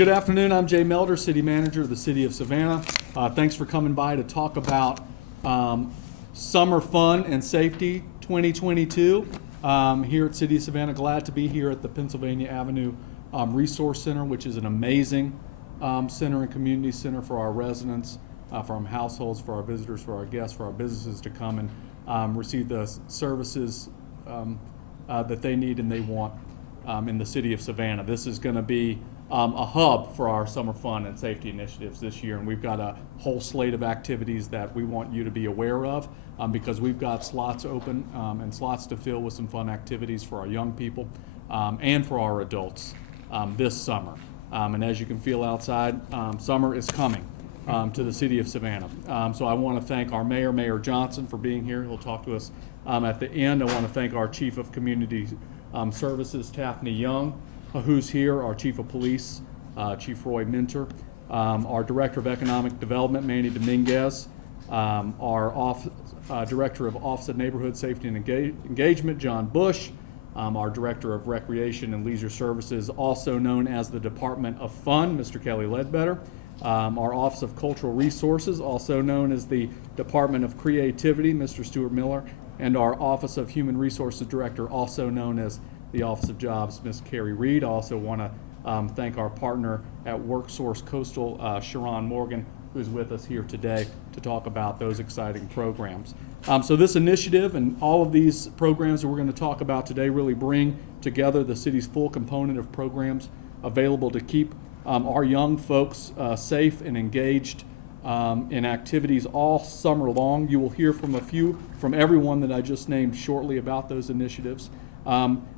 Good afternoon. I'm Jay Mildred, City Manager of the City of Savannah. Thanks for coming by to talk about Summer Fun and Safety 2022 here at City of Savannah. Glad to be here at the Pennsylvania Avenue Resource Center, which is an amazing center and community center for our residents, for our households, for our visitors, for our guests, for our businesses to come and receive the services that they need and they want in the City of Savannah. This is going to be a hub for our summer fun and safety initiatives this year, and we've got a whole slate of activities that we want you to be aware of because we've got slots open and slots to fill with some fun activities for our young people and for our adults this summer. And as you can feel outside, summer is coming to the City of Savannah. So I want to thank our Mayor, Mayor Johnson, for being here. He'll talk to us at the end. I want to thank our Chief of Community Services, Taffany Young, who's here, our Chief of Police, Chief Roy Minter, our Director of Economic Development, Manny Dominguez, our Director of Office of Neighborhood Safety and Engagement, John Bush, our Director of Recreation and Leisure Services, also known as the Department of Fun, Mr. Kelly Ledbetter, our Office of Cultural Resources, also known as the Department of Creativity, Mr. Stuart Miller, and our Office of Human Resources Director, also known as the Office of Jobs, Ms. Carrie Reed. I also want to thank our partner at WorkSource Coastal, Sharon Morgan, who's with us here today to talk about those exciting programs. So this initiative and all of these programs that we're going to talk about today really bring together the city's full component of programs available to keep our young folks safe and engaged in activities all summer long. You will hear from everyone that I just named shortly about those initiatives.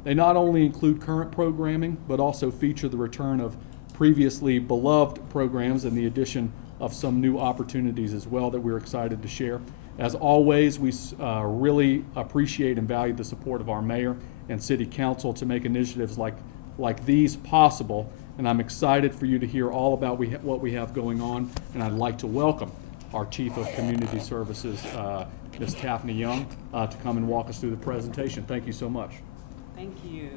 They not only include current programming, but also feature the return of previously beloved programs and the addition of some new opportunities as well that we're excited to share. As always, we really appreciate and value the support of our mayor and city council to make initiatives like these possible. And I'm excited for you to hear all about what we have going on. And I'd like to welcome our Chief of Community Services, Ms. Taffany Young, to come and walk us through the presentation. Thank you so much. Thank you.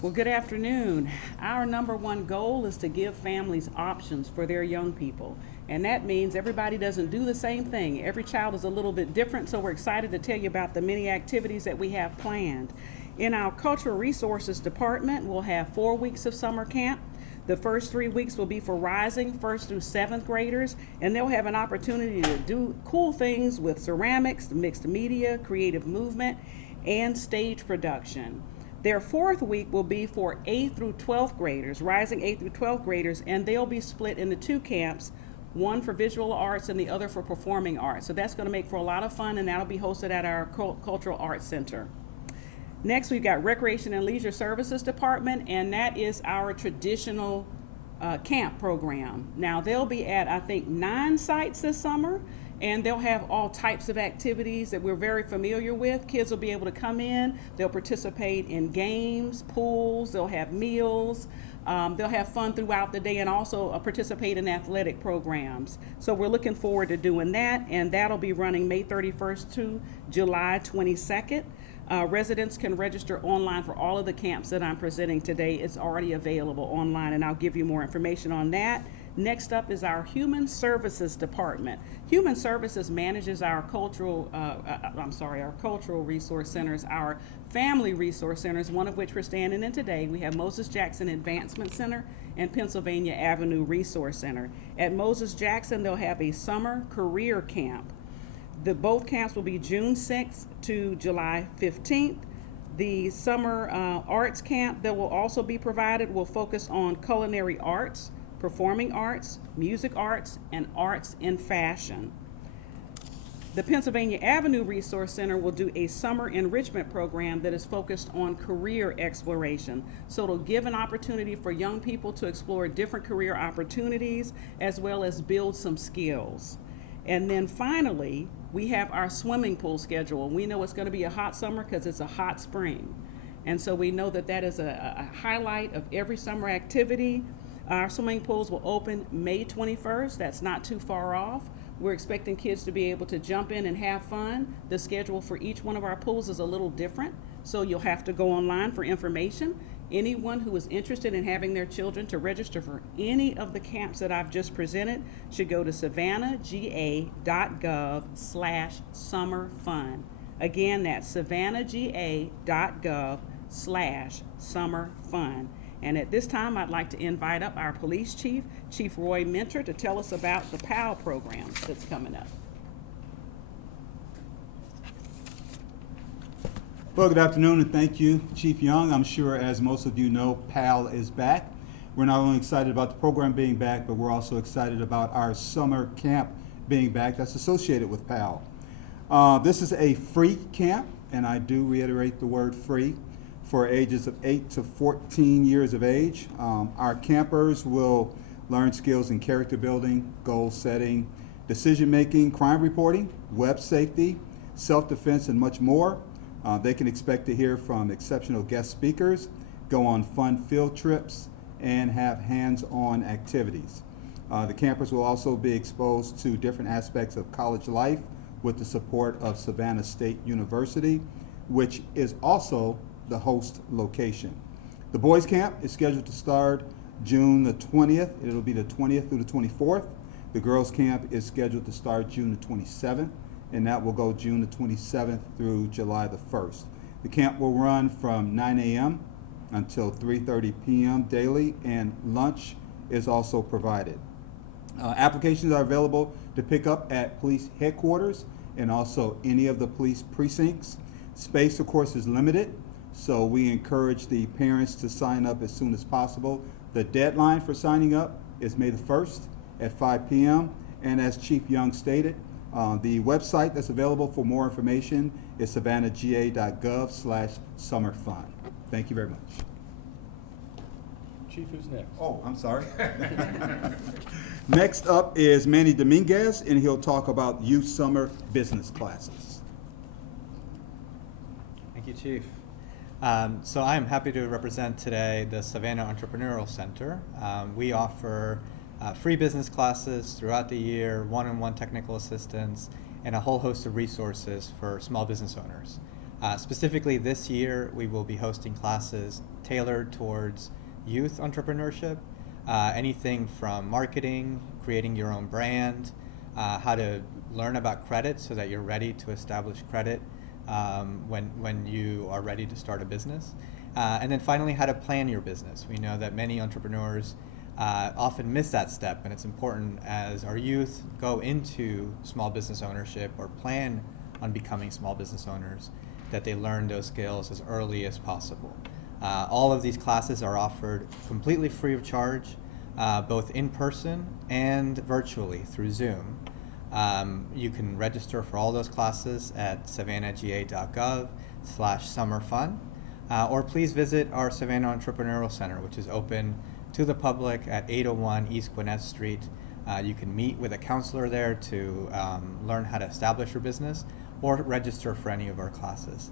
Well, good afternoon. Our number one goal is to give families options for their young people. And that means everybody doesn't do the same thing. Every child is a little bit different, so we're excited to tell you about the many activities that we have planned. In our Cultural Resources Department, we'll have 4 weeks of summer camp. The first 3 weeks will be for rising 1st through 7th graders, and they'll have an opportunity to do cool things with ceramics, mixed media, creative movement, and stage production. Their 4th week will be for 8th through 12th graders, rising 8th through 12th graders, and they'll be split into 2 camps, one for visual arts and the other for performing arts. So that's going to make for a lot of fun, and that'll be hosted at our Cultural Arts Center. Next, we've got Recreation and Leisure Services Department, and that is our traditional camp program. Now, they'll be at, I think, 9 sites this summer, and they'll have all types of activities that we're very familiar with. Kids will be able to come in, they'll participate in games, pools, they'll have meals, they'll have fun throughout the day, and also participate in athletic programs. So we're looking forward to doing that, and that'll be running May 31st to July 22nd. Residents can register online for all of the camps that I'm presenting today. It's already available online, and I'll give you more information on that. Next up is our Human Services Department. Human Services manages our cultural resource centers, our family resource centers, one of which we're standing in today. We have Moses Jackson Advancement Center and Pennsylvania Avenue Resource Center. At Moses Jackson, they'll have a summer career camp. Both camps will be June 6th to July 15th. The summer arts camp that will also be provided will focus on culinary arts, performing arts, music arts, and arts in fashion. The Pennsylvania Avenue Resource Center will do a summer enrichment program that is focused on career exploration. So it'll give an opportunity for young people to explore different career opportunities as well as build some skills. And then finally, we have our swimming pool schedule. We know it's going to be a hot summer because it's a hot spring. And so we know that is a highlight of every summer activity. Our swimming pools will open May 21st. That's not too far off. We're expecting kids to be able to jump in and have fun. The schedule for each one of our pools is a little different, so you'll have to go online for information. Anyone who is interested in having their children to register for any of the camps that I've just presented should go to savannahga.gov/summerfun. Again, that's savannahga.gov/summerfun. And at this time, I'd like to invite up our police chief, Chief Roy Mentor, to tell us about the PAL program that's coming up. Well, good afternoon, and thank you, Chief Young. I'm sure, as most of you know, PAL is back. We're not only excited about the program being back, but we're also excited about our summer camp being back that's associated with PAL. This is a free camp, and I do reiterate the word free, for ages of 8 to 14 years of age. Our campers will learn skills in character building, goal setting, decision making, crime reporting, web safety, self-defense, and much more. They can expect to hear from exceptional guest speakers, go on fun field trips, and have hands-on activities. The campers will also be exposed to different aspects of college life with the support of Savannah State University, which is also the host location. The boys camp is scheduled to start June the 20th. It'll be the 20th through the 24th. The girls camp is scheduled to start June the 27th. And that will go June the 27th through July the 1st. The camp will run from 9 a.m. until 3:30 p.m. daily, and lunch is also provided. Applications are available to pick up at police headquarters and also any of the police precincts. Space, of course, is limited, so we encourage the parents to sign up as soon as possible. The deadline for signing up is May the 1st at 5 p.m. And as Chief Young stated, the website that's available for more information is savannahga.gov/summerfun. Thank you very much. Chief, who's next? Oh, I'm sorry. Next up is Manny Dominguez, and he'll talk about youth summer business classes. Thank you, Chief. So I'm happy to represent today the Savannah Entrepreneurial Center. We offer free business classes throughout the year, one-on-one technical assistance, and a whole host of resources for small business owners. Specifically this year, we will be hosting classes tailored towards youth entrepreneurship, anything from marketing, creating your own brand, how to learn about credit so that you're ready to establish credit when you are ready to start a business. And then finally, how to plan your business. We know that many entrepreneurs often miss that step, and it's important as our youth go into small business ownership or plan on becoming small business owners that they learn those skills as early as possible. All of these classes are offered completely free of charge, both in person and virtually through Zoom. You can register for all those classes at savannahga.gov/summerfun, or please visit our Savannah Entrepreneurial Center, which is open to the public at 801 East Gwinnett Street. You can meet with a counselor there to learn how to establish your business or register for any of our classes.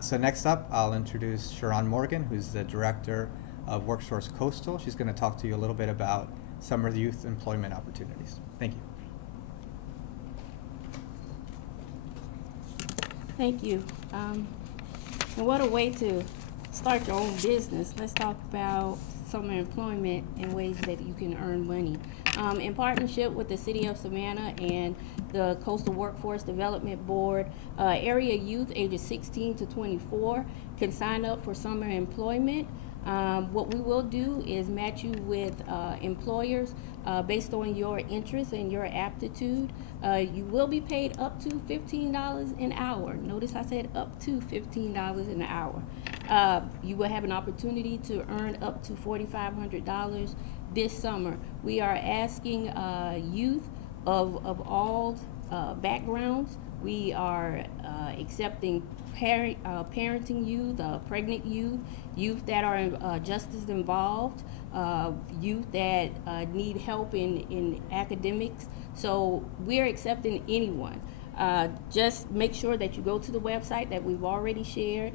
So next up, I'll introduce Sharon Morgan, who's the Director of Workforce Coastal. She's going to talk to you a little bit about summer youth employment opportunities. Thank you. Thank you. And what a way to start your own business. Let's talk about summer employment and ways that you can earn money. In partnership with the City of Savannah and the Coastal Workforce Development Board, area youth ages 16 to 24 can sign up for summer employment. What we will do is match you with employers based on your interests and your aptitude. You will be paid up to $15 an hour. Notice I said up to $15 an hour. You will have an opportunity to earn up to $4,500 this summer. We are asking youth of all backgrounds. We are accepting parenting youth, pregnant youth, youth that are justice involved, youth that need help in academics. So we're accepting anyone. Just make sure that you go to the website that we've already shared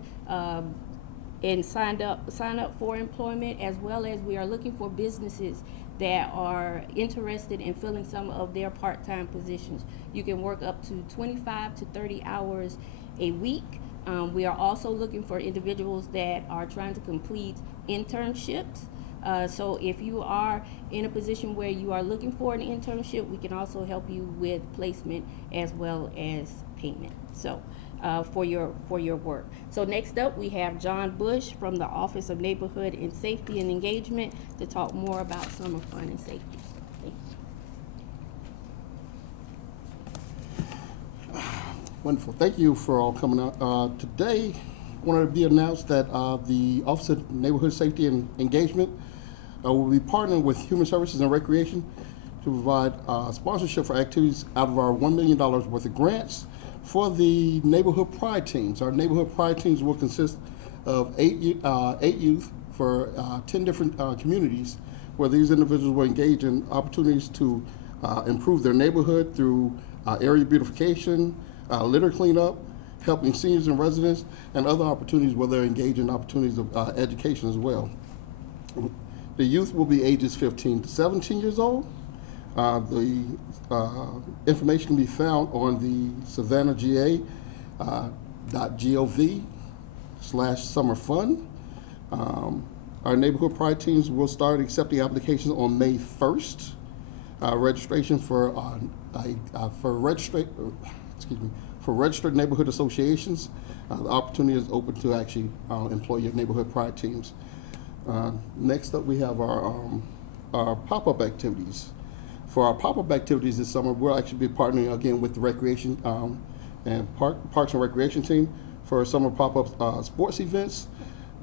and sign up for employment, as well as we are looking for businesses that are interested in filling some of their part-time positions. You can work up to 25 to 30 hours a week. We are also looking for individuals that are trying to complete internships. So if you are in a position where you are looking for an internship, we can also help you with placement as well as payment. So for your work. So next up, we have John Bush from the Office of Neighborhood and Safety and Engagement to talk more about summer fun and safety. Thank you. Wonderful. Thank you for all coming out. Today, I wanted to be announced that the Office of Neighborhood Safety and Engagement will be partnering with Human Services and Recreation to provide sponsorship for activities out of our $1 million worth of grants for the neighborhood pride teams. Our neighborhood pride teams will consist of eight youth for 10 different communities, where these individuals will engage in opportunities to improve their neighborhood through area beautification, litter cleanup, helping seniors and residents, and other opportunities where they're engaged in opportunities of education as well. The youth will be ages 15 to 17 years old. The information can be found on the savannahga.gov/summerfun. Our neighborhood pride teams will start accepting applications on May 1st. Registration for registered neighborhood associations, the opportunity is open to actually employ your neighborhood pride teams. Next up, we have our pop-up activities. For our pop-up activities this summer, we'll actually be partnering again with the Recreation and Parks and Recreation team for summer pop-up sports events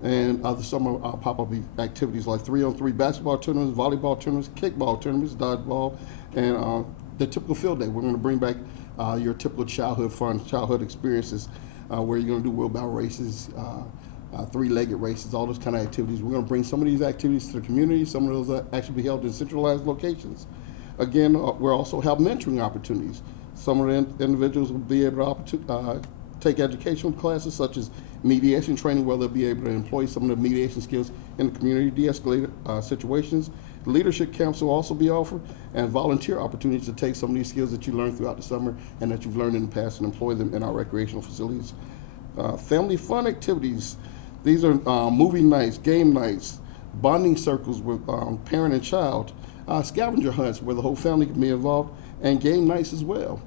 and other summer pop-up activities like 3-on-3 basketball tournaments, volleyball tournaments, kickball tournaments, dodgeball, and the typical field day. We're going to bring back your typical childhood fun, childhood experiences where you're going to do wheelbarrow races, three-legged races, all those kind of activities. We're going to bring some of these activities to the community. Some of those will actually be held in centralized locations. Again, we'll also have mentoring opportunities. Some of the individuals will be able to take educational classes such as mediation training, where they'll be able to employ some of the mediation skills in the community, de-escalate situations. Leadership camps will also be offered, and volunteer opportunities to take some of these skills that you learned throughout the summer and that you've learned in the past and employ them in our recreational facilities. Family fun activities. These are movie nights, game nights, bonding circles with parent and child, scavenger hunts where the whole family can be involved, and game nights as well.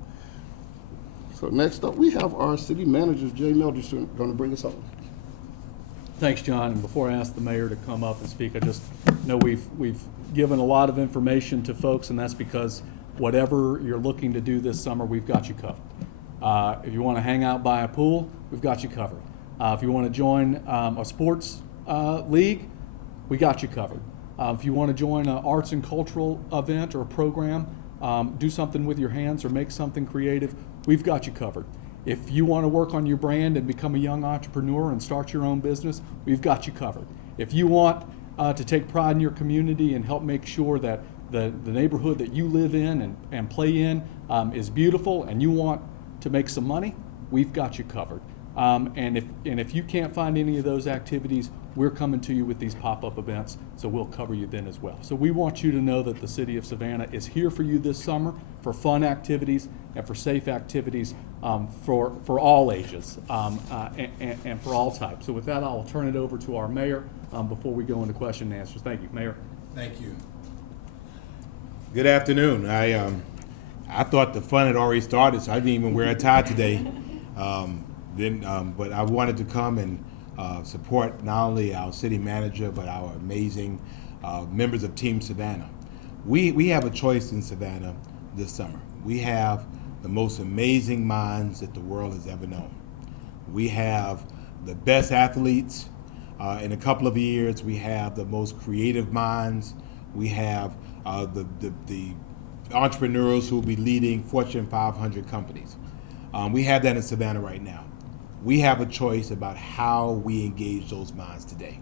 So next up, we have our city manager, Mildred, going to bring us home. Thanks, John. And before I ask the mayor to come up and speak, I just know we've given a lot of information to folks, and that's because whatever you're looking to do this summer, we've got you covered. If you want to hang out by a pool, we've got you covered. If you want to join a sports league, we got you covered. If you want to join an arts and cultural event or a program, do something with your hands or make something creative, we've got you covered. If you want to work on your brand and become a young entrepreneur and start your own business, we've got you covered. If you want to take pride in your community and help make sure that the neighborhood that you live in and play in is beautiful and you want to make some money, we've got you covered. And if you can't find any of those activities, we're coming to you with these pop-up events, so we'll cover you then as well. So we want you to know that the City of Savannah is here for you this summer for fun activities and for safe activities for all ages and for all types. So with that, I'll turn it over to our mayor before we go into question and answers. Thank you, Mayor. Thank you. Good afternoon. I thought the fun had already started, so I didn't even wear a tie today. But I wanted to come and support not only our city manager, but our amazing members of Team Savannah. We have a choice in Savannah this summer. We have the most amazing minds that the world has ever known. We have the best athletes. In a couple of years, we have the most creative minds. We have the entrepreneurs who will be leading Fortune 500 companies. We have that in Savannah right now. We have a choice about how we engage those minds today.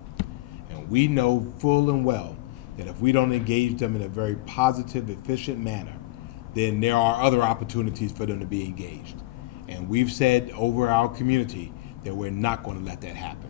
And we know full and well that if we don't engage them in a very positive, efficient manner, then there are other opportunities for them to be engaged. And we've said over our community that we're not going to let that happen.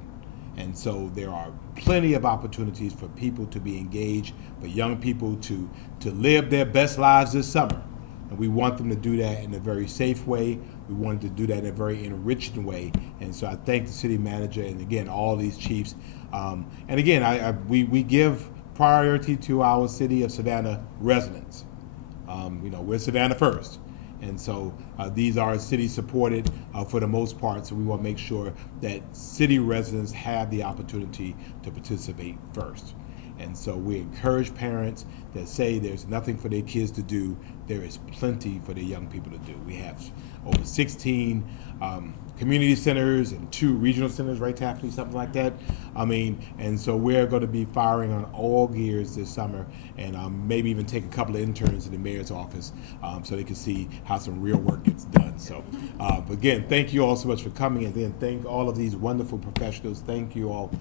And so there are plenty of opportunities for people to be engaged, for young people to live their best lives this summer. And we want them to do that in a very safe way. We wanted to do that in a very enriching way. And so I thank the city manager and again, all these chiefs. And again, we give priority to our City of Savannah residents. We're Savannah first. And so these are city supported for the most part, so we want to make sure that city residents have the opportunity to participate first. And so we encourage parents that say there's nothing for their kids to do, there is plenty for their young people to do. We have over 16 community centers and 2 regional centers, right, Taffy, something like that. And so we're going to be firing on all gears this summer, and maybe even take a couple of interns in the mayor's office so they can see how some real work gets done. So again, thank you all so much for coming, and then thank all of these wonderful professionals. Thank you all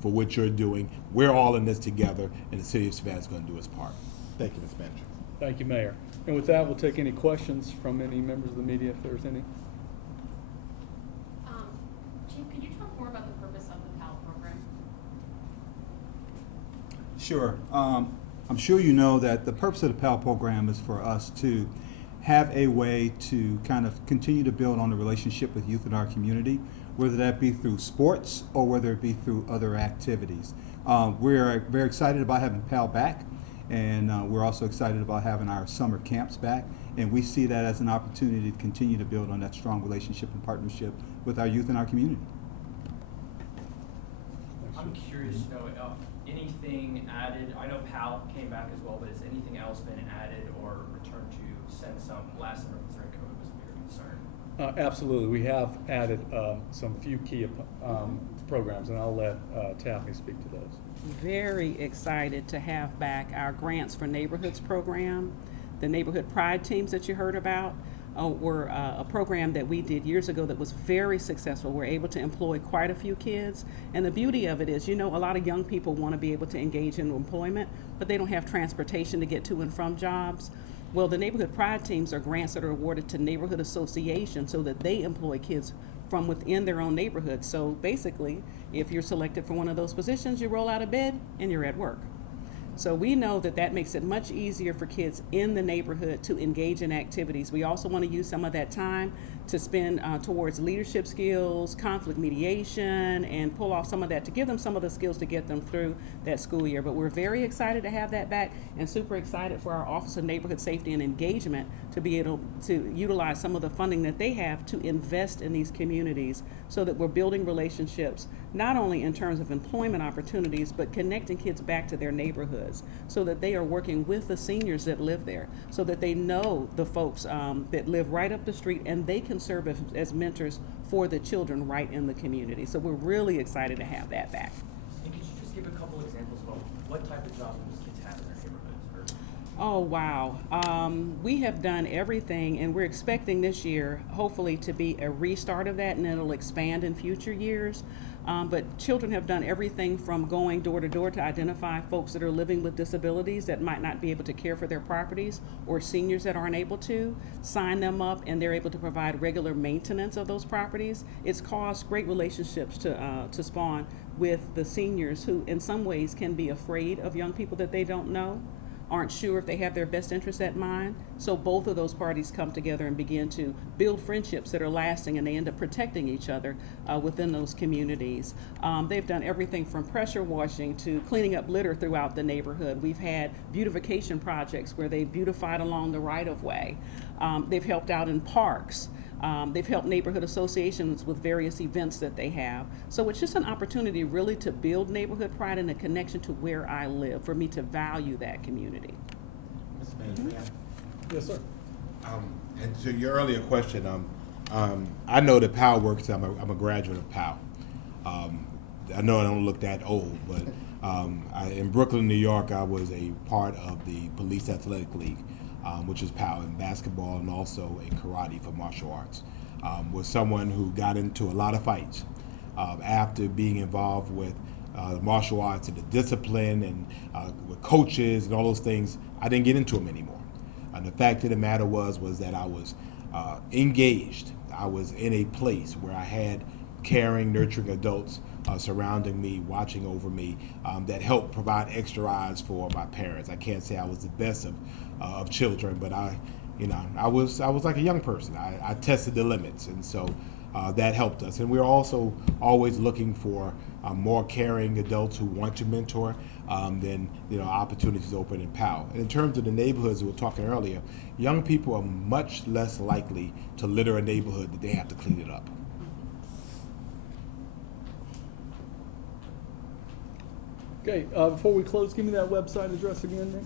for what you're doing. We're all in this together, and the City of Savannah is going to do its part. Thank you, Mr. Manager. Thank you, Mayor. And with that, we'll take any questions from any members of the media if there's any. Chief, could you talk more about the purpose of the PAL program? Sure. I'm sure you know that the purpose of the PAL program is for us to have a way to kind of continue to build on the relationship with youth in our community, whether that be through sports or whether it be through other activities. We're very excited about having PAL back, and we're also excited about having our summer camps back, and we see that as an opportunity to continue to build on that strong relationship and partnership with our youth in our community. I'm curious to know if anything added, I know PAL came back as well, but has anything else been added or returned to since last summer concerning COVID was a bigger concern? Absolutely. We have added some few key programs, and I'll let Taffy speak to those. Very excited to have back our Grants for Neighborhoods program. The neighborhood pride teams that you heard about were a program that we did years ago that was very successful. We're able to employ quite a few kids, and the beauty of it is, a lot of young people want to be able to engage in employment, but they don't have transportation to get to and from jobs. Well, the neighborhood pride teams are grants that are awarded to neighborhood associations so that they employ kids from within their own neighborhood. So basically, if you're selected for one of those positions, you roll out of bed and you're at work. So we know that that makes it much easier for kids in the neighborhood to engage in activities. We also want to use some of that time to spend towards leadership skills, conflict mediation, and pull off some of that to give them some of the skills to get them through that school year. But we're very excited to have that back, and super excited for our Office of Neighborhood Safety and Engagement to be able to utilize some of the funding that they have to invest in these communities so that we're building relationships, not only in terms of employment opportunities, but connecting kids back to their neighborhoods so that they are working with the seniors that live there, so that they know the folks that live right up the street, and they can serve as mentors for the children right in the community. So we're really excited to have that back. And could you just give a couple examples of what type of jobs those kids have in their neighborhoods? Oh, wow. We have done everything, and we're expecting this year, hopefully, to be a restart of that, and it'll expand in future years. But children have done everything from going door to door to identify folks that are living with disabilities that might not be able to care for their properties, or seniors that aren't able to, sign them up, and they're able to provide regular maintenance of those properties. It's caused great relationships to spawn with the seniors who in some ways can be afraid of young people that they don't know, aren't sure if they have their best interests at mind. So both of those parties come together and begin to build friendships that are lasting, and they end up protecting each other within those communities. They've done everything from pressure washing to cleaning up litter throughout the neighborhood. We've had beautification projects where they beautified along the right-of-way. They've helped out in parks. They've helped neighborhood associations with various events that they have. So it's just an opportunity really to build neighborhood pride and a connection to where I live, for me to value that community. Mr. Manager, Yes, sir. and to your earlier question, I know that PAL works. I'm a graduate of PAL. I know I don't look that old, but in Brooklyn, New York, I was a part of the Police Athletic League, which is PAL in basketball and also in karate for martial arts. Was someone who got into a lot of fights after being involved with martial arts and the discipline and with coaches and all those things. I didn't get into them anymore. And the fact of the matter was that I was engaged. I was in a place where I had caring, nurturing adults surrounding me, watching over me, that helped provide extra eyes for my parents. I can't say I was the best of children, but I you know, I was like a young person. I tested the limits, and so that helped us. And we're also always looking for more caring adults who want to mentor. Then, you know, opportunities open in PAL. And in terms of the neighborhoods we were talking earlier, young people are much less likely to litter a neighborhood that they have to clean it up. Okay, before we close, give me that website address again, Nick.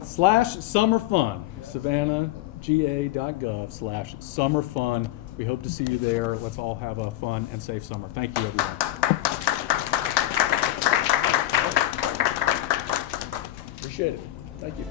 /summerfun. SavannahGA.gov/summerfun. We hope to see you there. Let's all have a fun and safe summer. Thank you, everyone. Appreciate it. Thank you.